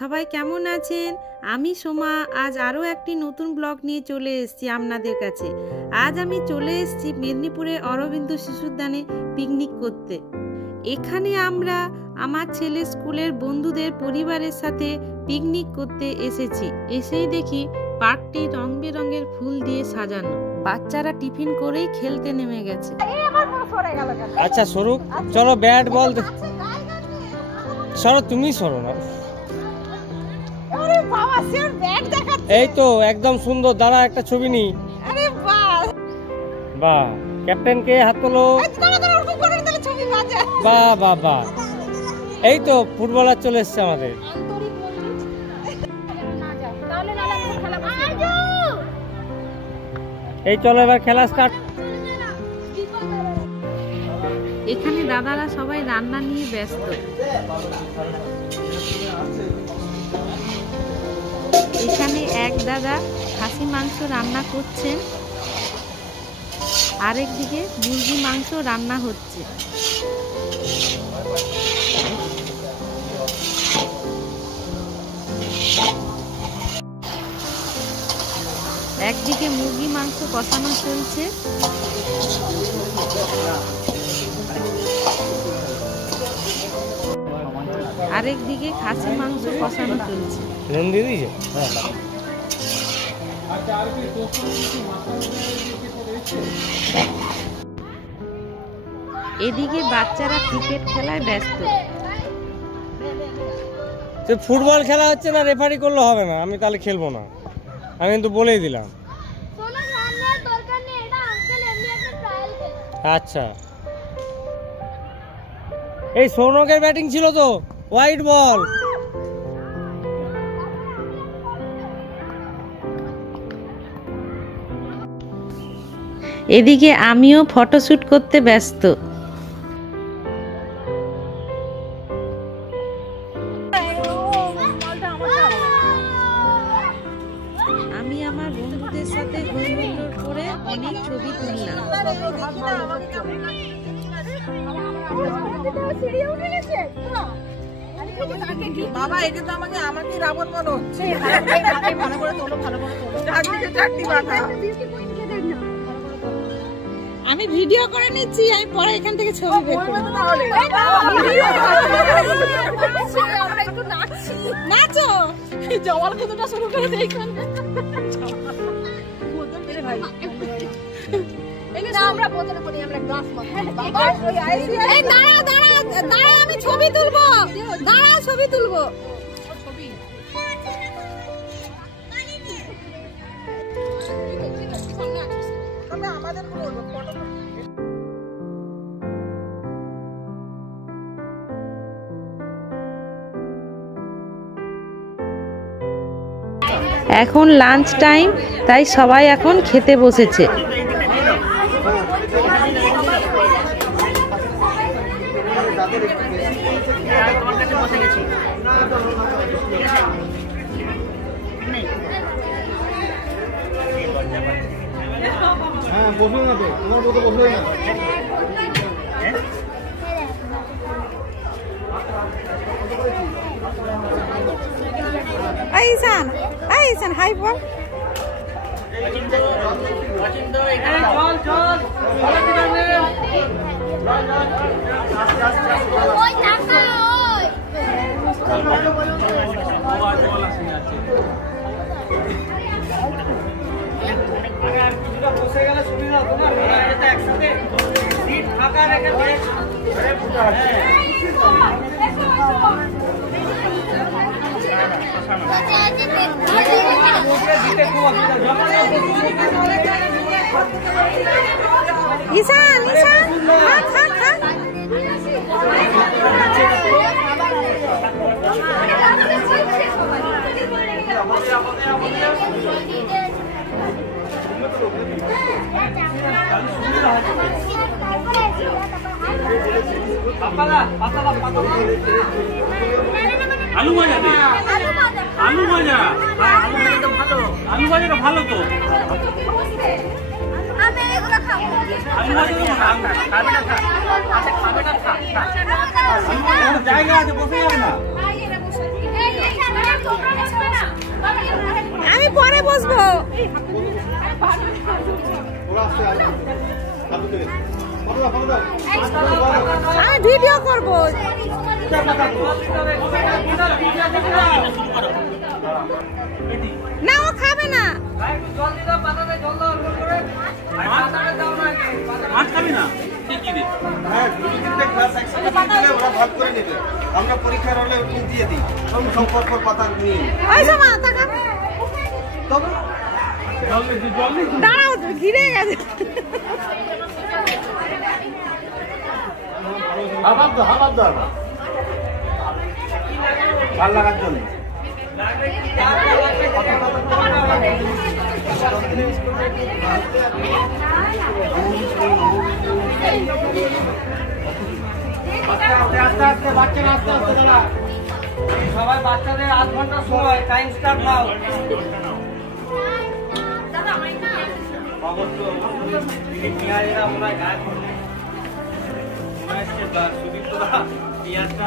সবাই কেমন আছেন? আমি সোমা আজ আরও একটি নতুন ব্লগ নিয়ে চলে এসেছি আপনাদের কাছে। আজ আমি চলে এসেছি মেদিনীপুরে অরবিন্দ শিশুদ্যানে পিকনিক করতে। এখানে আমরা আমার ছেলে স্কুলের বন্ধুদের পরিবারের সাথে পিকনিক করতে এসেছি। এসেই দেখি পার্কটি রং বেরঙের ফুল দিয়ে সাজানো। বাচ্চারা টিফিন করেই খেলতে নেমে গেছে। আচ্ছা সরুক, চলো ব্যাট বল সরো, তুমি সরো না। এই তো একদম সুন্দর, দাঁড়া একটা ছবি নি। বাহ, ক্যাপ্টেনকে হাত তোলো। বাহ বাহ বাহ, এই তো ফুটবলার চলে এসছে আমাদের। এই চলো এবার খেলা স্টার্ট। এখানে দাদারা সবাই রান্না নিয়ে ব্যস্ত। এখানে এক দাদা খাসি মাংস রান্না করছেন, আরেকদিকে মুরগি মাংস রান্না হচ্ছে। একদিকে মুরগি মাংস কষানো চলছে, আরেকদিকে খাসি মাংস কষানো চলছে। এদিকে বাচ্চারা ক্রিকেট খেলায় ব্যস্ত। ফুটবল খেলা হচ্ছে না, রেফারি করলে হবে না, আমি তাহলে খেলবো না, আমি কিন্তু বলেই দিলাম। আচ্ছা, এই সৌনকের ব্যাটিং ছিল তো, হোয়াইট বল। এদিকে আমিও ফটোশুট করতে ব্যস্ত। আমি আমার বন্ধুদের সাথে হইহুল্লোড় করে অনেক ছবি তুললাম। বাবা, এটা তো আমাকে রাবণ মনে হচ্ছে। আমি ভিডিও করে নিচ্ছি, আমি পরে এখান থেকে ছবি বের করব। নাচো, জওয়াল কতটা শুরু করে দেখুন। আমরা বোতলে করি, আমরা গ্লাস এই দাঁড়া দাঁড়া দাঁড়া, আমি ছবি তুলবো, দাঁড়া ছবি তুলবো। এখন লাঞ্চ টাইম, তাই সবাই এখন খেতে বসেছে। আইসান হাই বল। বসে গেলে সুবিধা হতো না, একসাথে সিট ফাঁকা রেখে ঈশান ঈশান খা খা খা। আলু ভাজা দে, আলু ভাজা, আলু ভাজাটা ভালো তো। আলু ভাজা জায়গা আছে, বসে যাবে না। আমি পরে বসবো। আমি ভিডিও করব না, ও খাবে না। মাছ খাবি না? আমরা পরীক্ষার হলে দিয়ে দিই সম্পর্ক পাতা নিয়ে দাঁড়াও, ঘিরে গেছে। ভাল লাগার জন্য আস্তে আস্তে বাচ্চারা আস্তে আস্তে দাঁড়া। সবাই বাচ্চাদের আধ ঘন্টা সময় টাইম স্টার্ট নাও। পেঁয়াজেরা মনে হয় গায়ে পেঁয়াজটা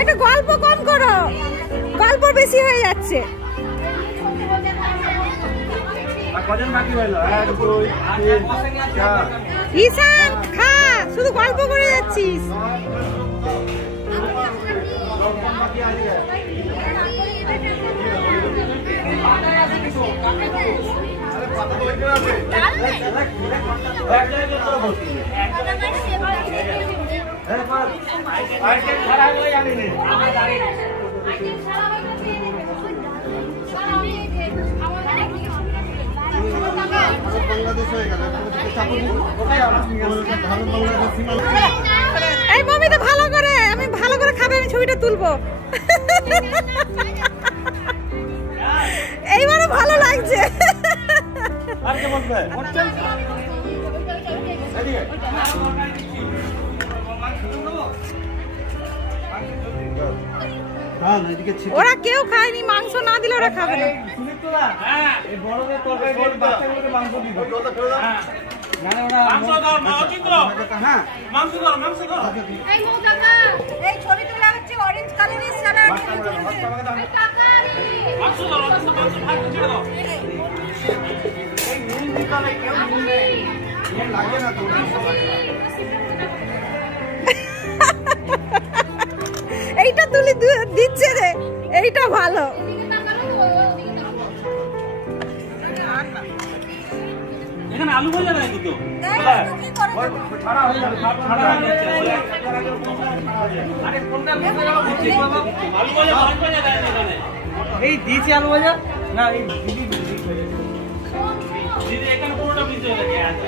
একটু গল্প কম করো, গল্প বেশি হয়ে যাচ্ছে। কজন বাকি হইলো? 1 2 3 4 ঈশান খা, শুধু গল্প করে যাচ্ছিস। বাংলাদেশ হয়ে গেল। এই মমি তো ভালো করে, আমি ভালো করে খাবে, আমি ছবিটা তুলবো। এইবারে ভালো লাগছে। ওরা কেউ খায়নি, মাংস না দিলে ওরা খাবে না। এই ছবি তোলা হচ্ছে অরেঞ্জ কালারের স্যালাড। এইটা তুলি দিচ্ছে রে, এইটা ভালো। এখানে আলু ভাজা নাই তো? ছাড়া হয়ে যাবে, সব ছাড়া হয়ে যাচ্ছে। আরে কোনটা কোনটা যাবো বুঝছি বাবা। আলু ভাজা মাছ ভাজা দেয় না এখানে। এই দিয়েছি আলু ভাজা না, এই দিদি এখানে পুরোটা মিশে গেছে।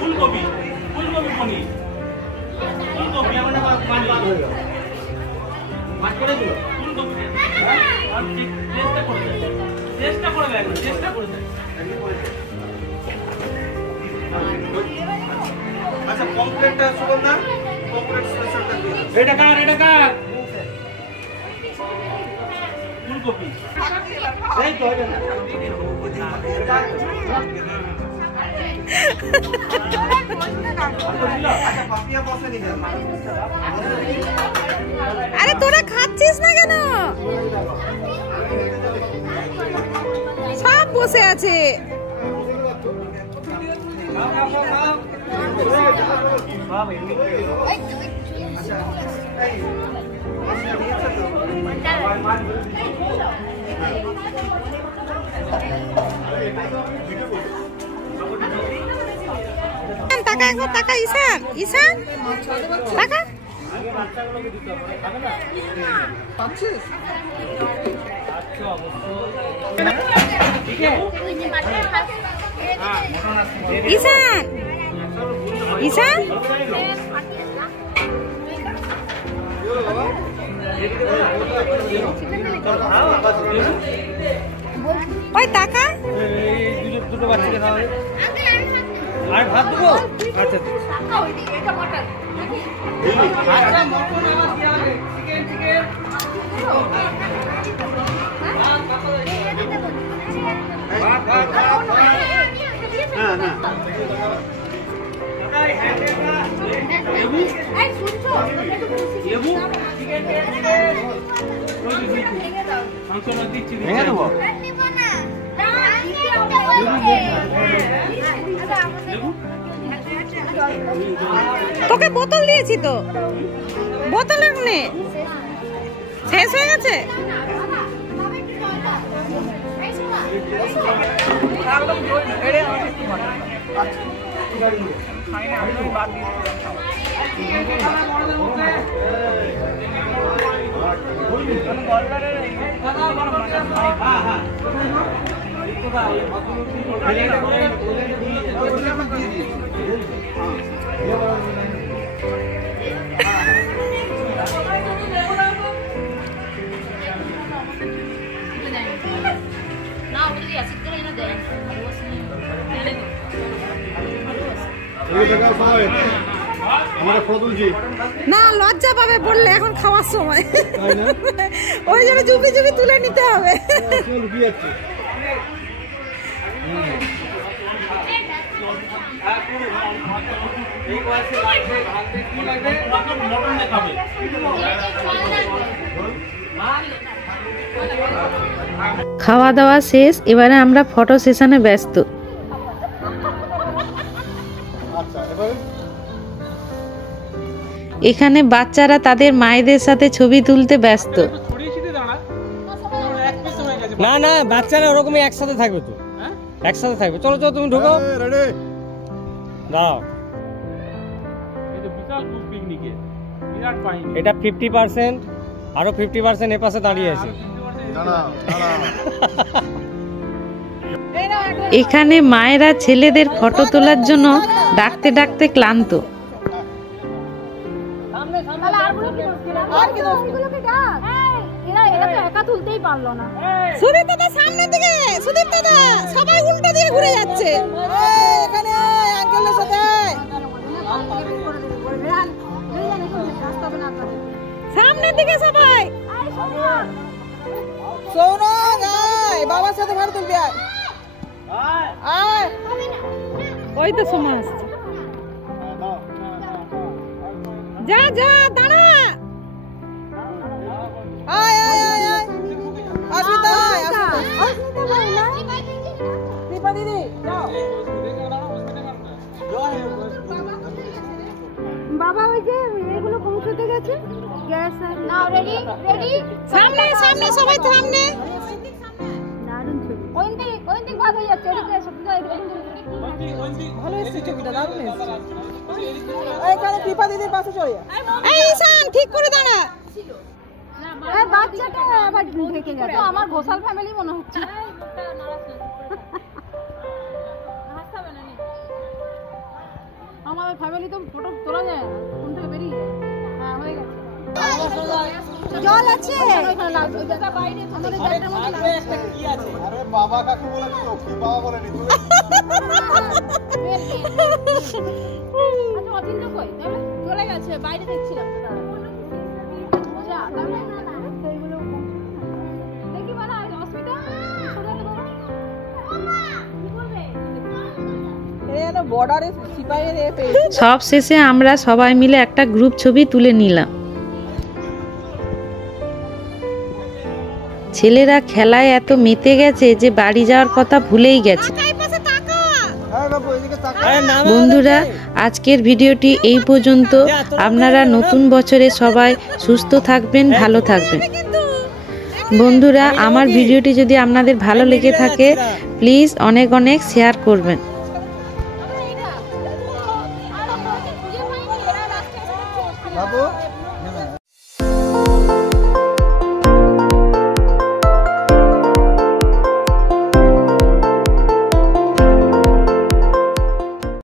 ফুলকপি, ফুলকপি পনির, ফুলকপি মানে মাছ করে দিল। ফুলকপি চেষ্টা করে দেয়, চেষ্টা করে দেয়, চেষ্টা করে দেয়। আচ্ছা কমপ্লিটটা শুনুন না, কমপ্লিট সেশনটা দিয়ে এটা কার ফুলকপি এই তো হবে না। আচ্ছা পাপিয়া বসে নি। আরে তোরা খাচ্ছিস না কেন? সব বসে আছে। টাকা একবার টাকা, ঈশান ঈশান টাকা পাচ্ছিস? ঈশান ঈশান ওই টাকা এই দুটো বাচ্চাকে খাওয়া হবে। আর ভাত দেবো? আচ্ছা আচ্ছা, মটন আবার কি হবে? চিকেন হ্যাঁ হ্যাঁ এই শুনছো লেবু মাংসটা দিচ্ছি ভেঙে দেবো তোকে বোতল দিয়েছি তো, বোতলের নে শেষ হয়ে গেছে। আমরা ফতুলজি না লজ্জা পাবে বললে এখন খাওয়ার সময়, ওই জন্য চুপি চুপি তুলে নিতে হবে। লুকিয়ে যাচ্ছে খাওয়া দাওয়া শেষ, এবারে আমরা ফটো সেশনে ব্যস্ত। আচ্ছা এবারে এখানে বাচ্চারা তাদের মায়েদের সাথে ছবি তুলতে ব্যস্ত। না না বাচ্চারা ওরকমই একসাথে থাকবে তো, একসাথে থাকবে। চলো চলো তুমি ঢোকো, রেডি দাও। বিশাল গ্রুপ পিকনিকে বিরাট বাহিনী। এটা 50%, আরো 50% এ পাশে দাঁড়িয়ে আছে। দাঁড়াও দাঁড়াও এখানে মায়েরা ছেলেদের ফটো তোলার জন্য ডাকতে ডাকতে ক্লান্ত। এরা তো একা তুলতেই পারলো না। সুদীপ দাদা সামনের দিকে, সুদীপ দাদা সবাই উল্টো দিয়ে ঘুরে যাচ্ছে। এখানে আঙ্কেলের সাথে সামনের দিকে সবাই। সোনা গায় বাবার সাথে ভালো তুলবি। আয় ওই তো সময় আসছে, যা যা দাঁড়া। আয় আয় আয় আয় আসমিতা, আয় আসমিতা, দীপা দিদি যাও। বাবা ওই যে এগুলো পৌঁছতে গেছে। গ্যাস নাও রেডি রেডি। সামনে সামনে সবাই সামনে। দারুণ ছবি। ওই দিক ভাগ হয়ে যাচ্ছে। এদিকে এসো, ভালো এসেছে ছবিটা, দারুণ এসেছে। এইখানে দীপা দিদির পাশে চলে যা। এই ঈশান ঠিক করে দাঁড়া। এই বাচ্চাটা আবার ঢেকে গেছে। তো আমার ঘোষাল ফ্যামিলি মনে হচ্ছে। আমার ফ্যামিলি তো ফটো তোলা যায় না, ফোন থেকে বেরিয়ে যায়। হ্যাঁ হয়ে গেছে। জল আছে। আরে বাবা কাকু বলে দিও, কি বাবা বলে নি তুমি? অচিন্ত কই চলে গেছে, বাইরে দেখছিলাম তো দাঁড়া। দেখি বলা অস্মিতা সব শেষে আমরা সবাই মিলে একটা গ্রুপ ছবি তুলে নিলাম। ছেলেরা খেলায় এত মেতে গেছে যে বাড়ি যাওয়ার কথা ভুলেই গেছে। বন্ধুরা আজকের ভিডিওটি এই পর্যন্ত। আপনারা নতুন বছরে সবাই সুস্থ থাকবেন, ভালো থাকবেন। বন্ধুরা আমার ভিডিওটি যদি আপনাদের ভালো লেগে থাকে প্লিজ অনেক অনেক শেয়ার করবেন। বাবু